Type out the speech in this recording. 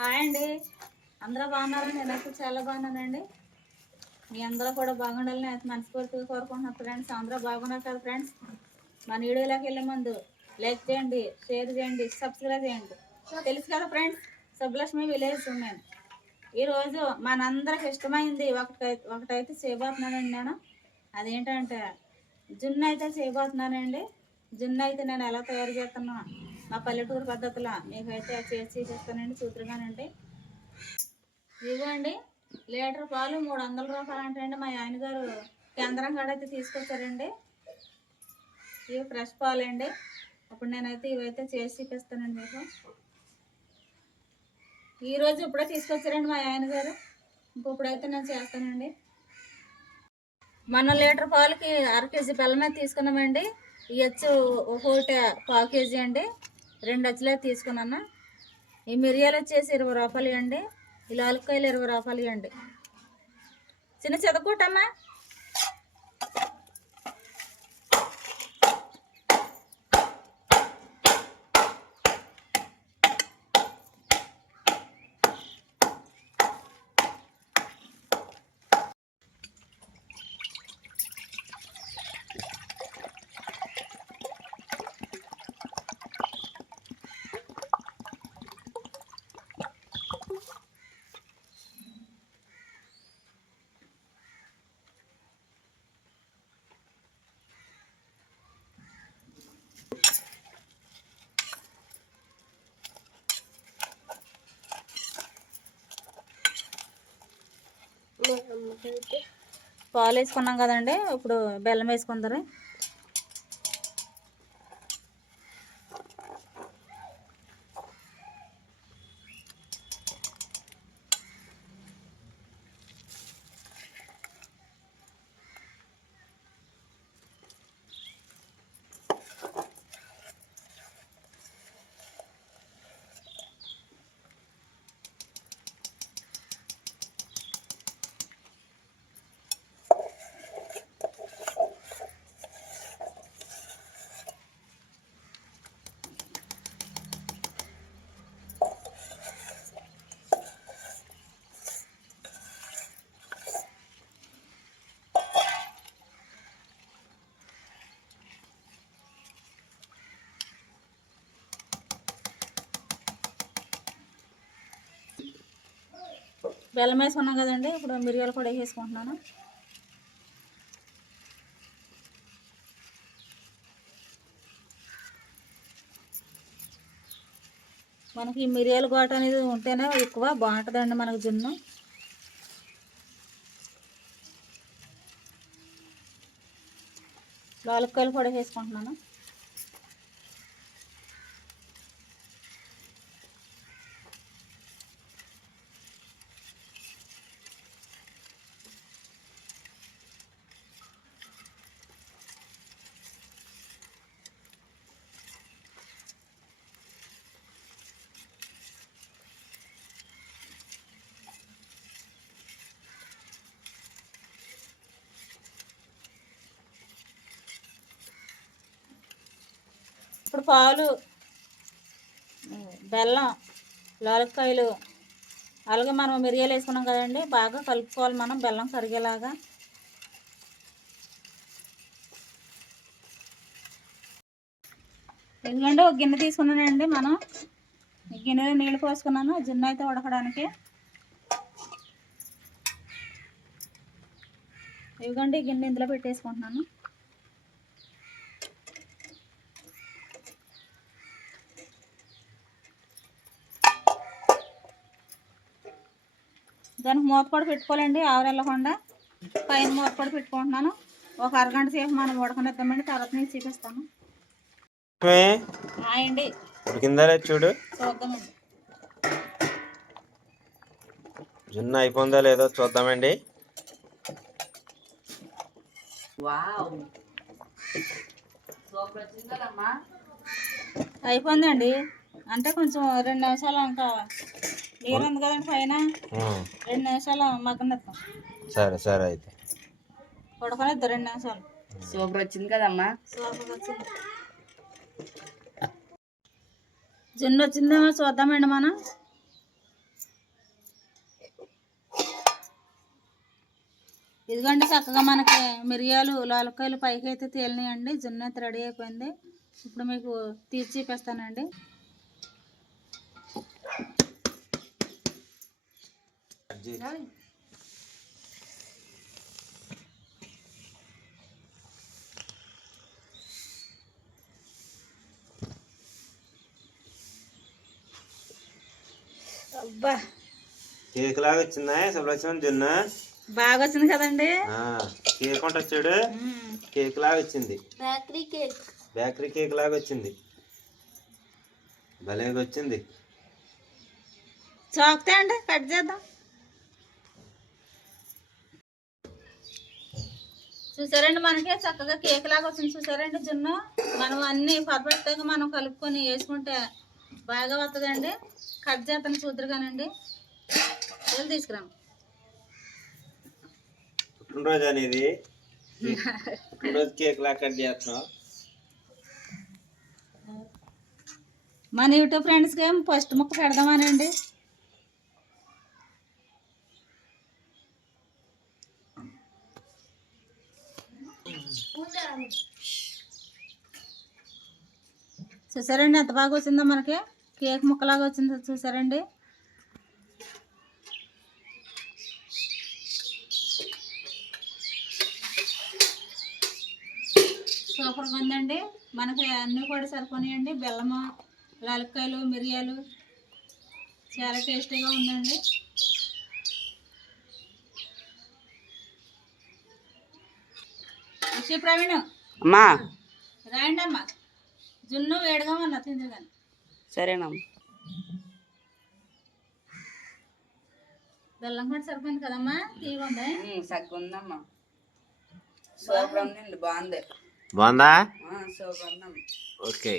Hi అండి. అందరూ బాగున్నారా? నేనైతే చాలా బాగున్నానండి. మీ అందరూ కూడా బాగుండాలని అయితే మనస్ఫూర్తిగా కోరుకుంటున్నాను ఫ్రెండ్స్. అందరూ బాగున్నారు కదా ఫ్రెండ్స్? మన వీడియోలోకి వెళ్ళే ముందు లైక్ చేయండి షేర్ చేయండి సబ్స్క్రైబ్ చేయండి. తెలుసు కదా ఫ్రెండ్స్? సుబ్బలక్ష్మి విలేజ్ నేను ఈరోజు మనందరికి ఇష్టమైంది ఒకటైతే ఒకటైతే చేయబోతున్నానండి నేను. అదేంటంటే జున్ను అయితే చేయబోతున్నానండి. జున్ను అయితే నేను ఎలా తయారు చేస్తున్నా? మా పల్లెటూరు పద్ధతిలో? మీకైతే చేసి చూపిస్తానండి చూద్దరుగానండి. ఇదిగోండి లీటర్ పాలు మూడు వందల రూపాయలు అంటే అండి మా ఆయన గారు కేంద్రం కాడ అయితే తీసుకొచ్చారండి. ఇవి ఫ్రెష్ పాలండి. ఇప్పుడు నేనైతే ఇవైతే చేసి చూపిస్తానండి మీకు. ఈరోజు ఇప్పుడే తీసుకొచ్చారండి మా ఆయన గారు. ఇప్పుడైతే నేను చేస్తానండి. మన లీటర్ పాలకి అర కేజీ బెల్లం తీసుకున్నామండి. ఈ ఒకటి పావు కేజీ అండి. రెండు వచ్చలే తీసుకున్నాను. ఈ మిరియాలు వచ్చేసి ఇరవై రూపాయలు అండి ఈ లాలుకాయలు ఇరవై రూపాయలు అండి చిన్న చదువుకోటమ్మా పాలు వేసుకున్నాం కదండి. ఇప్పుడు బెల్లం వేసుకుందరు బెల్లం వేసుకున్నాం కదండి. ఇప్పుడు మిరియాలు కూడా వేసుకుంటున్నాను మనకి ఈ మిరియాల ఘాటు అనేది ఉంటేనే ఎక్కువ బాగుంటుందండి మనకు జున్ను. లాలక్కాయలు కూడా వేసుకుంటున్నాను. ఇప్పుడు పాలు బెల్లం లాలక్కాయలు అలాగే మనం మిరియాలు వేసుకున్నాం కదండి బాగా కలుపుకోవాలి మనం బెల్లం కరిగేలాగా. ఎందుకంటే ఒక గిన్నె తీసుకున్నానండి మనం. గిన్నెలో నీళ్ళు పోసుకున్నాను జున్ను అయితే ఉడకడానికి. ఇవ్వండి గిన్నె ఇందులో పెట్టేసుకుంటున్నాను. దానికి మూత కూడా పెట్టుకోవాలండి ఆవిరెళ్ళకుండా పైన మూత కూడా పెట్టుకుంటున్నాను. ఒక అరగంట సేపు మనం ఉడకనిద్దామండి తర్వాత నేను చూపిస్తాను. అండి ఉడికిందా లేదు చూడు? చూద్దామండి. జున్ను అయిపోయిందా లేదో చూద్దామండి. అయిపోయిందండి. అంటే కొంచెం రెండు నిమిషాలు ఇంకా నీరు ఉంది కదండి రెండు నిమిషాలు సరే సరే అయితే. రెండు నిమిషాలు. సూపర్ వచ్చింది కదమ్మా. జున్ను వచ్చిందేమో చూద్దామండి మనం. ఇదిగోండి చక్కగా మనకి మిరియాలు లాలకాయలు పైకి అయితే తేలినాయండి. జున్ను అయితే రెడీ అయిపోయింది. ఇప్పుడు మీకు తీర్చి చూపిస్తానండి. అబ్బా. కేక్ లాగా వచ్చిందా? సుబ్రహ్మణ్యం జున్న బాగా వచ్చింది కదండి? ఆ, కేక్ ఉంటుంది చూడు. కేక్ లాగా వచ్చింది. Bakery cake. బేకరీ కేక్ లాగా వచ్చింది. భలేగా వచ్చింది. చాకుతే అండి కట్ చేద్దాం. చూసారండి మనకి? చక్కగా కేక్ లాగా వచ్చింది చూసారండి జున్ను? మనం అన్ని పర్ఫెక్ట్గా మనం కలుపుకొని వేసుకుంటే బాగా వస్తుందండి. కట్ చేస్తాను చూద్దరు కానండి వెళ్ళి తీసుకురాం. పుట్టినరోజు అనేది పుట్టినరోజు కేక్ లాగా కట్ చేస్తున్నావు మన యూట్యూబ్ ఫ్రెండ్స్కి ఏం ఫస్ట్ ముక్క పెడదామనండి. చూసారండి ఎంత బాగా వచ్చిందో మనకి? కేక్ ముక్కలాగా వచ్చిందో చూసారండి. సూపర్గా ఉందండి. మనకి అన్నీ కూడా సరిపోయాయండి బెల్లము యాలక్కాయలు మిరియాలు. చాలా టేస్టీగా ఉందండి. విషయ ప్రవీణ్. అమ్మా. రాయండి అమ్మా జున్ను వేడిగా సరేనమ్మా. బెల్లం కూడా సరిపోయింది కదమ్మా? ఉంది? సగ్గుందమ్మా. సూపర్ ఉందండి బాగుంది. బాగుందా? సూపర్ ఉందమ్మా ఓకే.